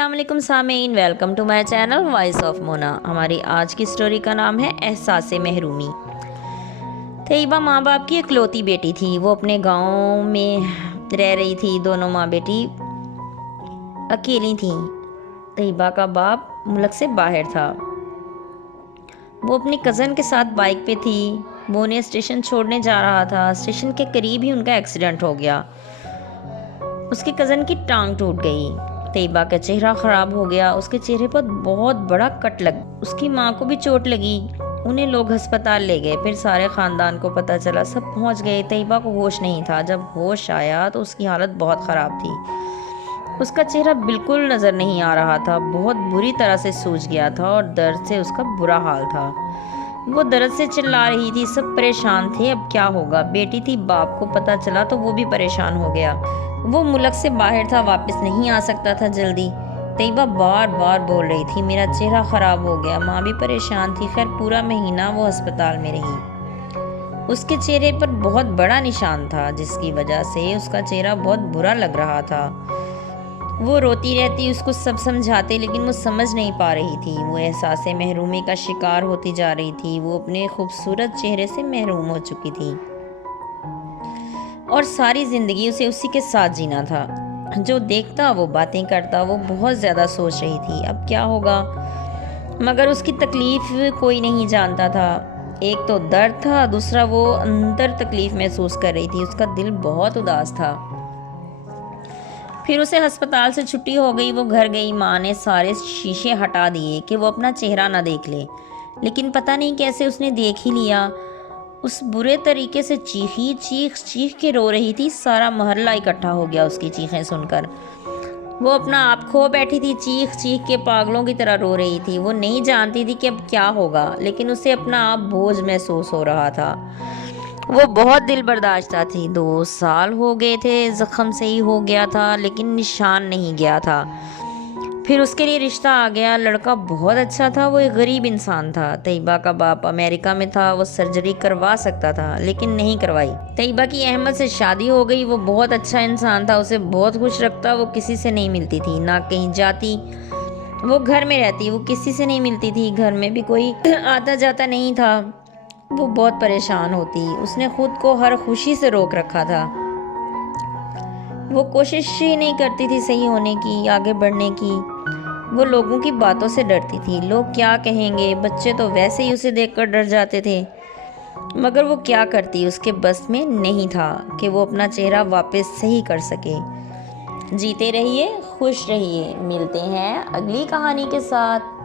السلام علیکم سامعین، welcome to my channel voice of Mona. ہماری آج کی سٹوری کا نام ہے احساس محرومی۔ طیبہ ماں باپ کی اکلوتی بیٹی تھی۔ وہ اپنے گاؤں میں رہ رہی تھی۔ دونوں ماں بیٹی اکیلی تھیں۔ طیبہ کا باپ ملک سے باہر تھا۔ وہ اپنی کزن کے ساتھ بائک پہ تھی۔ وہ انہیں اسٹیشن چھوڑنے جا رہا تھا۔ اسٹیشن کے قریب ہی ان کا ایکسیڈنٹ ہو گیا۔ اس کی کزن کی ٹانگ ٹوٹ گئی۔ طیبہ کا چہرہ خراب ہو گیا۔ اس کے چہرے پر بہت بڑا کٹ لگ۔ اس کی ماں کو بھی چوٹ لگی۔ انہیں لوگ ہسپتال لے گئے۔ پھر سارے خاندان کو پتہ چلا، سب پہنچ گئے۔ طیبہ کو ہوش نہیں تھا۔ جب ہوش آیا تو اس کی حالت بہت خراب تھی۔ اس کا چہرہ بالکل نظر نہیں آ رہا تھا۔ بہت بری طرح سے سوج گیا تھا اور درد سے اس کا برا حال تھا۔ وہ درد سے چلا رہی تھی۔ سب پریشان تھے، اب کیا ہوگا۔ بیٹی تھی، باپ کو پتہ چلا تو وہ بھی پریشان ہو گیا۔ وہ ملک سے باہر تھا، واپس نہیں آ سکتا تھا جلدی۔ طیبہ بار بار بول رہی تھی، میرا چہرہ خراب ہو گیا۔ ماں بھی پریشان تھی۔ خیر پورا مہینہ وہ ہسپتال میں رہی۔ اس کے چہرے پر بہت بڑا نشان تھا، جس کی وجہ سے اس کا چہرہ بہت برا لگ رہا تھا۔ وہ روتی رہتی، اس کو سب سمجھاتے، لیکن وہ سمجھ نہیں پا رہی تھی۔ وہ احساس محرومی کا شکار ہوتی جا رہی تھی۔ وہ اپنے خوبصورت چہرے سے محروم ہو چکی تھی اور ساری زندگی اسے اسی کے ساتھ جینا تھا۔ جو دیکھتا وہ باتیں کرتا۔ وہ بہت زیادہ سوچ رہی تھی، اب کیا ہوگا، مگر اس کی تکلیف کوئی نہیں جانتا تھا۔ ایک تو درد تھا، دوسرا وہ اندر تکلیف محسوس کر رہی تھی۔ اس کا دل بہت اداس تھا۔ پھر اسے ہسپتال سے چھٹی ہو گئی۔ وہ گھر گئی۔ ماں نے سارے شیشے ہٹا دیے کہ وہ اپنا چہرہ نہ دیکھ لے، لیکن پتہ نہیں کیسے اس نے دیکھ ہی لیا۔ اس برے طریقے سے چیخ کے رو رہی تھی۔ سارا محلہ اکٹھا ہو گیا اس کی چیخیں سن کر۔ وہ اپنا آپ کھو بیٹھی تھی، چیخ کے پاگلوں کی طرح رو رہی تھی۔ وہ نہیں جانتی تھی کہ اب کیا ہوگا، لیکن اسے اپنا آپ بوجھ محسوس ہو رہا تھا۔ وہ بہت دل برداشتہ تھی۔ 2 سال ہو گئے تھے، زخم صحیح ہو گیا تھا، لیکن نشان نہیں گیا تھا۔ پھر اس کے لیے رشتہ آ گیا۔ لڑکا بہت اچھا تھا۔ وہ ایک غریب انسان تھا۔ طیبہ کا باپ امریکہ میں تھا۔ وہ سرجری کروا سکتا تھا، لیکن نہیں کروائی۔ طیبہ کی احمد سے شادی ہو گئی۔ وہ بہت اچھا انسان تھا، اسے بہت خوش رکھتا۔ وہ کسی سے نہیں ملتی تھی، نہ کہیں جاتی۔ وہ گھر میں رہتی، وہ کسی سے نہیں ملتی تھی۔ گھر میں بھی کوئی آتا جاتا نہیں تھا۔ وہ بہت پریشان ہوتی۔ اس نے خود کو ہر خوشی سے روک رکھا تھا۔ وہ کوشش ہی نہیں کرتی تھی صحیح ہونے کی، آگے بڑھنے کی۔ وہ لوگوں کی باتوں سے ڈرتی تھی۔ لوگ کیا کہیں گے، بچے تو ویسے ہی اسے دیکھ کر ڈر جاتے تھے، مگر وہ کیا کرتی، اس کے بس میں نہیں تھا کہ وہ اپنا چہرہ واپس صحیح کر سکے۔ جیتے رہیے، خوش رہیے۔ ملتے ہیں اگلی کہانی کے ساتھ۔